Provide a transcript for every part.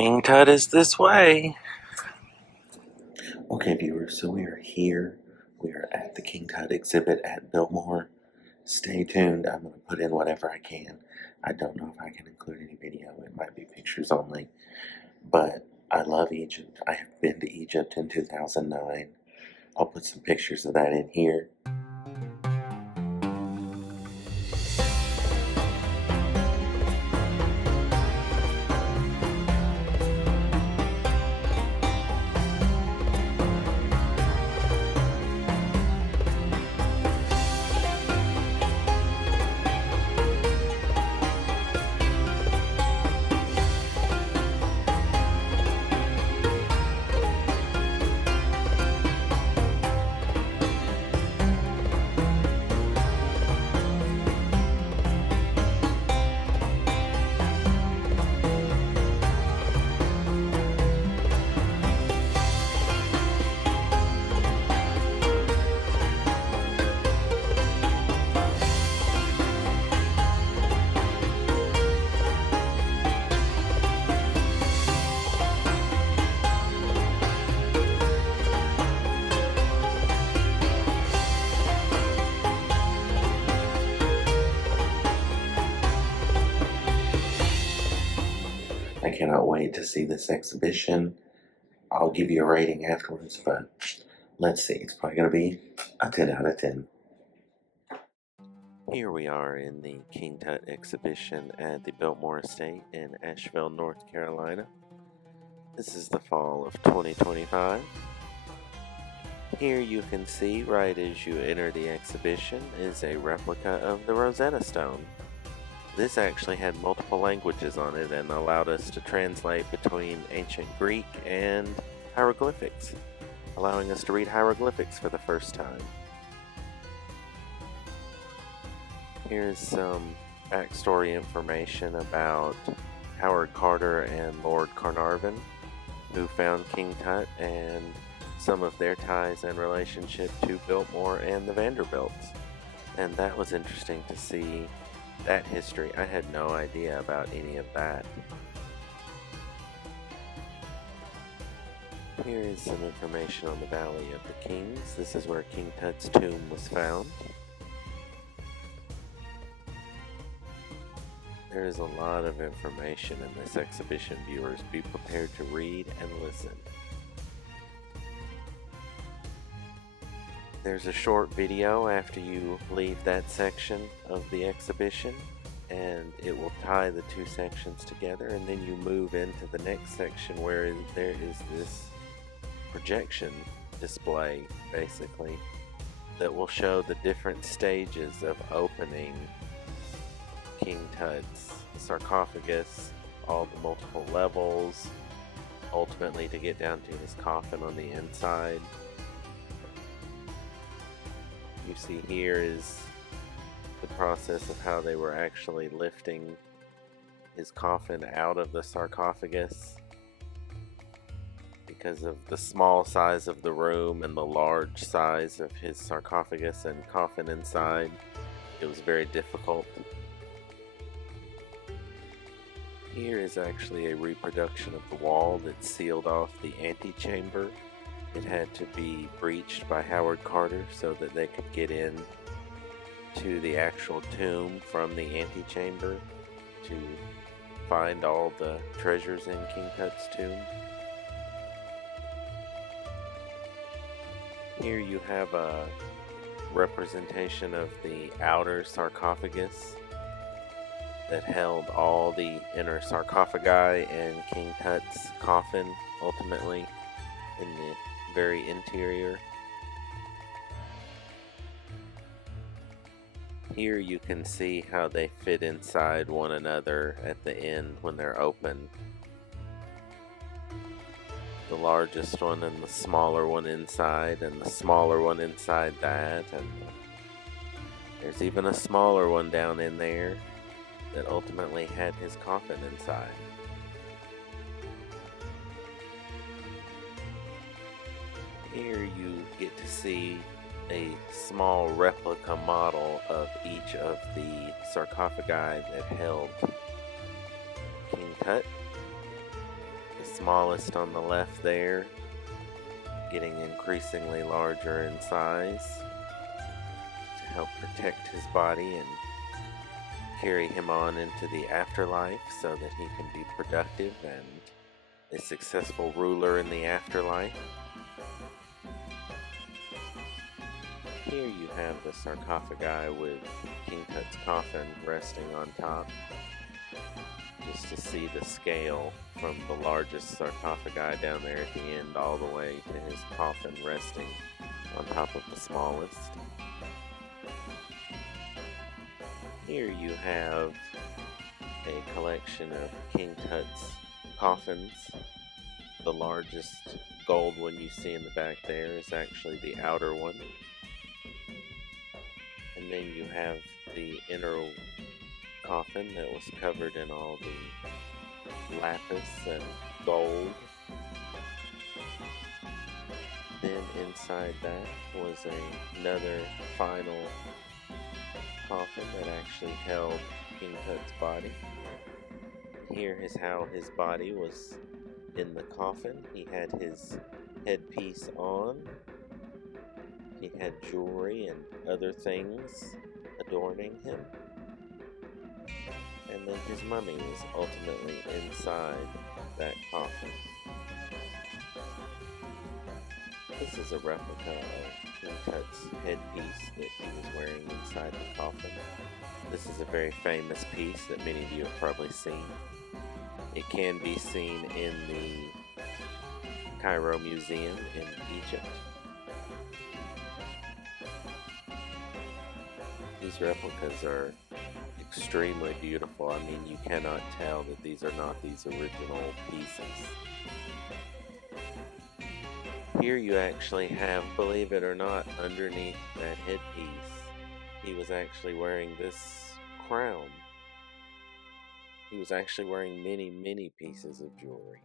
King Tut is this way. Okay, viewers, so we are here. We are at the King Tut Exhibit at Biltmore. Stay tuned. I'm going to put in whatever I can. I don't know if I can include any video. It might be pictures only. But I love Egypt. I have been to Egypt in 2009. I'll put some pictures of that in here. I cannot wait to see this exhibition. I'll give you a rating afterwards, but let's see. It's probably going to be a 10 out of 10. Here we are in the King Tut exhibition at the Biltmore Estate in Asheville, North Carolina. This is the fall of 2025. Here you can see, right as you enter the exhibition, is a replica of the Rosetta Stone. This actually had multiple languages on it and allowed us to translate between ancient Greek and hieroglyphics, allowing us to read hieroglyphics for the first time. Here's some backstory information about Howard Carter and Lord Carnarvon, who found King Tut, and some of their ties and relationship to Biltmore and the Vanderbilts. And that was interesting to see that history. I had no idea about any of that. Here is some information on the Valley of the Kings. This is where King Tut's tomb was found. There is a lot of information in this exhibition, viewers. Be prepared to read and listen. There's a short video after you leave that section of the exhibition, and it will tie the two sections together, and then you move into the next section where there is this projection display, basically, that will show the different stages of opening King Tut's sarcophagus, all the multiple levels, ultimately to get down to his coffin on the inside. You see here is the process of how they were actually lifting his coffin out of the sarcophagus. Because of the small size of the room and the large size of his sarcophagus and coffin inside, it was very difficult. Here is actually a reproduction of the wall that sealed off the antechamber. It had to be breached by Howard Carter so that they could get in to the actual tomb from the antechamber to find all the treasures in King Tut's tomb. Here you have a representation of the outer sarcophagus that held all the inner sarcophagi and King Tut's coffin, ultimately, in the very interior. Here you can see how they fit inside one another at the end when they're open. The largest one and the smaller one inside, and the smaller one inside that, and there's even a smaller one down in there that ultimately had his coffin inside. Here you get to see a small replica model of each of the sarcophagi that held King Tut. smallest on the left there, getting increasingly larger in size to help protect his body and carry him on into the afterlife so that he can be productive and a successful ruler in the afterlife. Here you have the sarcophagi with King Tut's coffin resting on top, just to see the scale from the largest sarcophagi down there at the end all the way to his coffin resting on top of the smallest. Here you have a collection of King Tut's coffins. The largest gold one you see in the back there is actually the outer one. And then you have the inner coffin that was covered in all the lapis and gold. Then inside that was another final coffin that actually held King Tut's body. Here is how his body was in the coffin. He had his headpiece on. He had jewelry and other things adorning him. And then his mummy was ultimately inside that coffin. This is a replica of King Tut's headpiece that he was wearing inside the coffin. This is a very famous piece that many of you have probably seen. It can be seen in the Cairo Museum in Egypt. These replicas are extremely beautiful. I mean, you cannot tell that these are not these original pieces. Here you actually have, believe it or not, underneath that headpiece, he was actually wearing this crown. He was actually wearing many, many pieces of jewelry.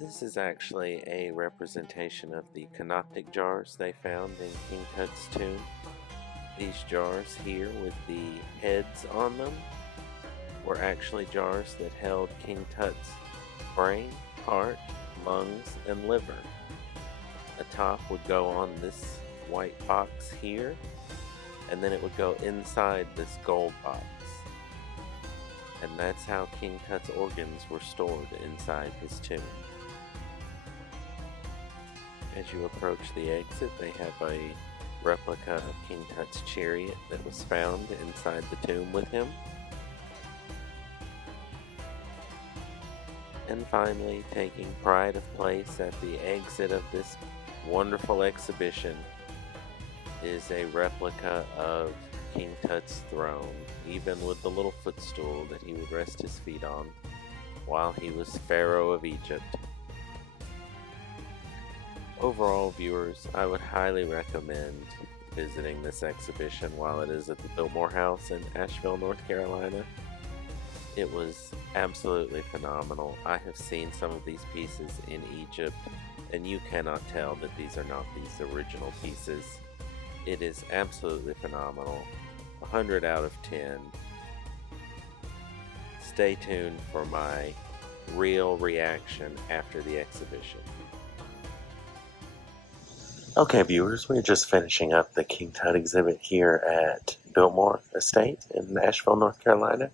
This is actually a representation of the canoptic jars they found in King Tut's tomb. These jars here with the heads on them were actually jars that held King Tut's brain, heart, lungs, and liver. A top would go on this white box here, and then it would go inside this gold box. And that's how King Tut's organs were stored inside his tomb. As you approach the exit, they have a replica of King Tut's chariot that was found inside the tomb with him. And finally, taking pride of place at the exit of this wonderful exhibition is a replica of King Tut's throne, even with the little footstool that he would rest his feet on while he was Pharaoh of Egypt. Overall, viewers, I would highly recommend visiting this exhibition while it is at the Biltmore House in Asheville, North Carolina. It was absolutely phenomenal. I have seen some of these pieces in Egypt, and you cannot tell that these are not these original pieces. It is absolutely phenomenal. 100 out of 10. Stay tuned for my real reaction after the exhibition. Okay, viewers, we're just finishing up the King Tut exhibit here at Biltmore Estate in Asheville, North Carolina.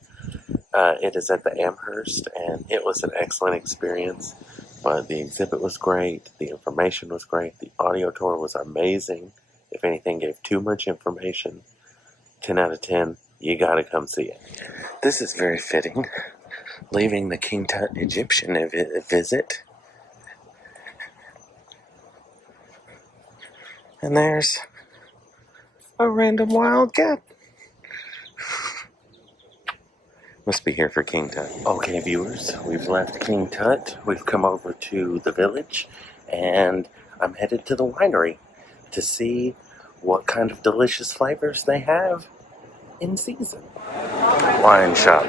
It is at the Amherst, and it was an excellent experience. But the exhibit was great, the information was great, the audio tour was amazing. If anything gave too much information, 10 out of 10, you gotta come see it. This is very fitting, leaving the King Tut Egyptian visit. And there's a random wild cat. Must be here for King Tut. Okay, viewers, we've left King Tut. We've come over to the village, and I'm headed to the winery to see what kind of delicious flavors they have in season. Wine shop.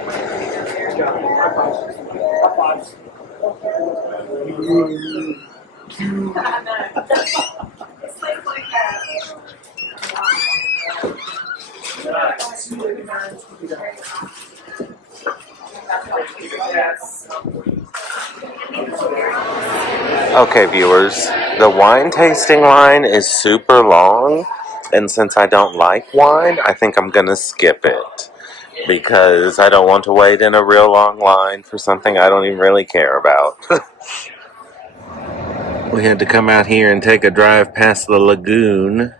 Okay, viewers, the wine tasting line is super long, and since I don't like wine, I think I'm gonna skip it because I don't want to wait in a real long line for something I don't even really care about. We had to come out here and take a drive past the lagoon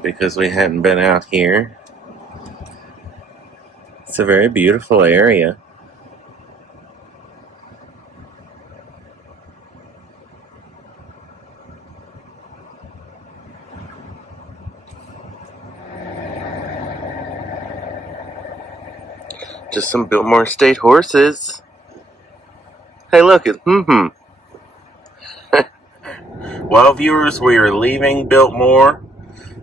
because we hadn't been out here. It's a very beautiful area. Just some Biltmore Estate horses. Hey, look, it's Well, viewers, we are leaving Biltmore.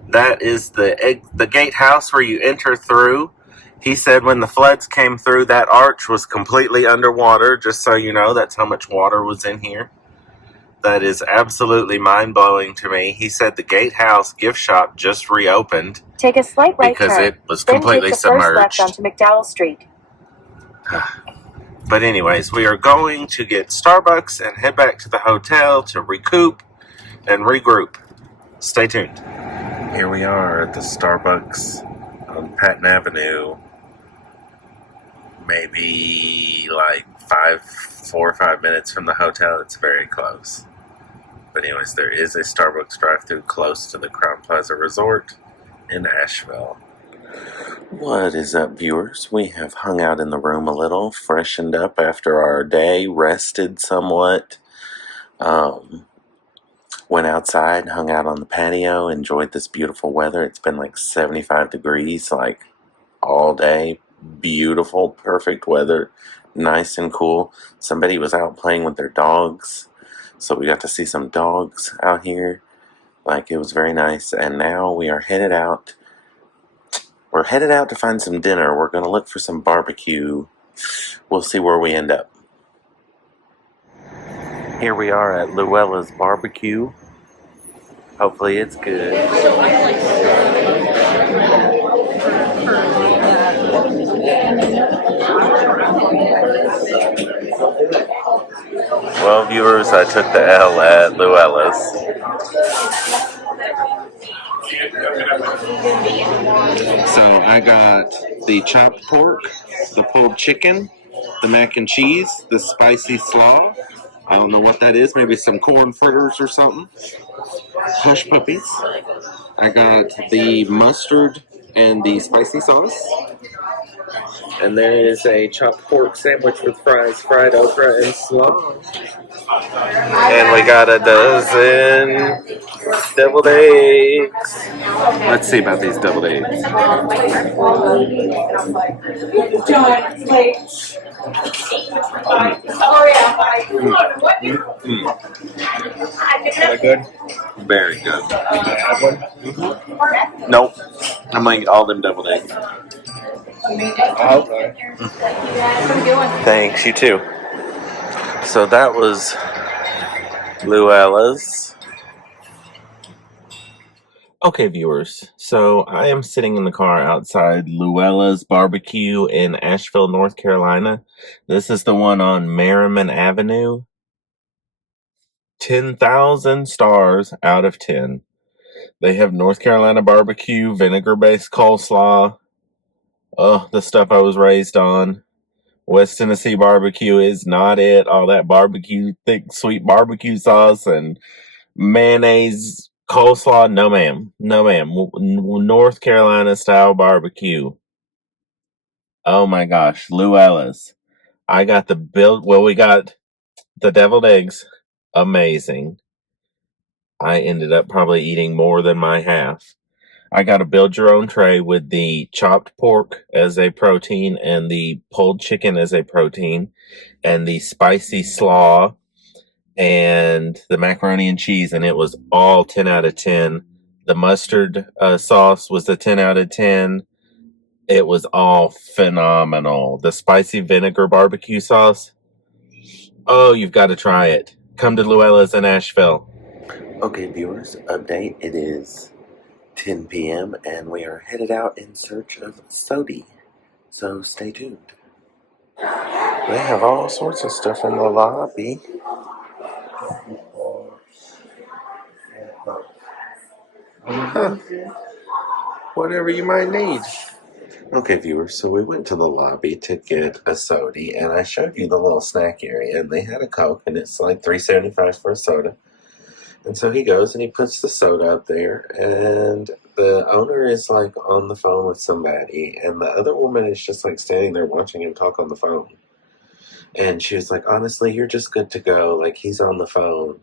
That is the gatehouse where you enter through. He said when the floods came through, that arch was completely underwater. Just so you know, that's how much water was in here. That is absolutely mind-blowing to me. He said the gatehouse gift shop just reopened. Take a slight right because turn, it was completely then take the first left submerged. onto McDowell Street. But anyways, we are going to get Starbucks and head back to the hotel to recoup and regroup. Stay tuned. Here we are at the Starbucks on Patton Avenue. Maybe like 4 or 5 minutes from the hotel. It's very close. But anyways, there is a Starbucks drive-thru close to the Crown Plaza Resort in Asheville. What is up, viewers? We have hung out in the room a little, freshened up after our day, rested somewhat. Went outside, hung out on the patio, enjoyed this beautiful weather. It's been like 75 degrees, like all day. Beautiful, perfect weather, nice and cool. Somebody was out playing with their dogs, so we got to see some dogs out here. Like, it was very nice. And now we are headed out. We're headed out to find some dinner. We're going to look for some barbecue. We'll see where we end up. Here we are at Luella's Barbecue. Hopefully it's good. Well, viewers, I took the L at Luella's. So I got the chopped pork, the pulled chicken, the mac and cheese, the spicy slaw. I don't know what that is. Maybe some corn fritters or something. Hush puppies. I got the mustard and the spicy sauce. And there is a chopped pork sandwich with fries, fried okra, and slaw. And we got a dozen deviled eggs. Let's see about these deviled eggs. Are they good? Very good. Nope. I'm gonna eat all them deviled eggs. Okay. Thanks, you too. So that was Luella's. Okay, viewers, so I am sitting in the car outside Luella's Barbecue in Asheville, North Carolina. This is the one on Merriman Avenue. 10,000 stars out of 10. They have North Carolina barbecue, vinegar-based coleslaw. Oh, the stuff I was raised on. West Tennessee barbecue is not it. All that barbecue, thick, sweet barbecue sauce and mayonnaise, coleslaw. No, ma'am. No, ma'am. North Carolina style barbecue. Oh my gosh. Luella's. I got we got the deviled eggs. Amazing. I ended up probably eating more than my half. I got a build your own tray with the chopped pork as a protein and the pulled chicken as a protein and the spicy slaw and the macaroni and cheese, and it was all 10 out of 10. The mustard sauce was a 10 out of 10. It was all phenomenal. The spicy vinegar barbecue sauce, oh, you've got to try it. Come to Luella's in Asheville. Okay, viewers, update. It is 10 p.m. and we are headed out in search of Sodi. So stay tuned. They have all sorts of stuff in the lobby. Huh. Whatever you might need. Okay, viewers, so we went to the lobby to get a soda, and I showed you the little snack area, and they had a Coke, and it's like $3.75 for a soda. And so he goes and he puts the soda up there, and the owner is like on the phone with somebody, and the other woman is just like standing there watching him talk on the phone. And she was like, honestly, you're just good to go. Like, he's on the phone.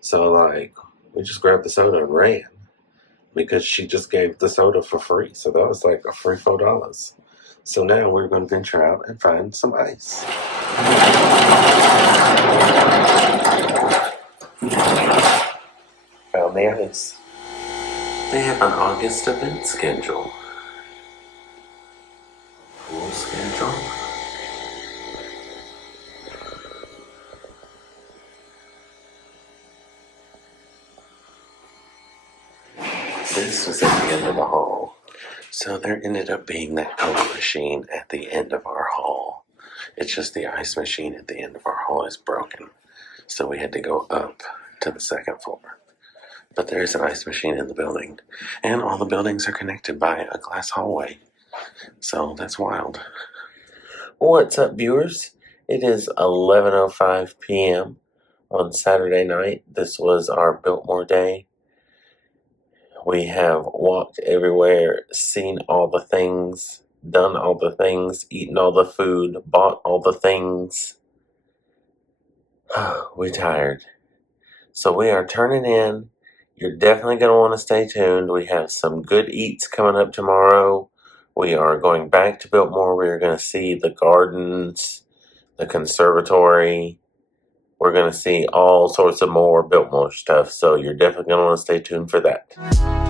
So, like, we just grabbed the soda and ran because she just gave the soda for free. So that was like a free $4. So now we're going to venture out and find some ice. Found the ice. They have an August event schedule. Full schedule. This was at the end of the hall. So there ended up being that Coke machine at the end of our hall. It's just the ice machine at the end of our hall is broken. So we had to go up to the second floor. But there is an ice machine in the building. And all the buildings are connected by a glass hallway. So that's wild. What's up, viewers? It is 11:05 p.m. on Saturday night. This was our Biltmore day. We have walked everywhere, seen all the things, done all the things, eaten all the food, bought all the things. We're tired. So we are turning in. You're definitely going to want to stay tuned. We have some good eats coming up tomorrow. We are going back to Biltmore. We're going to see the gardens, the conservatory. We're going to see all sorts of more Biltmore stuff. So you're definitely going to want to stay tuned for that.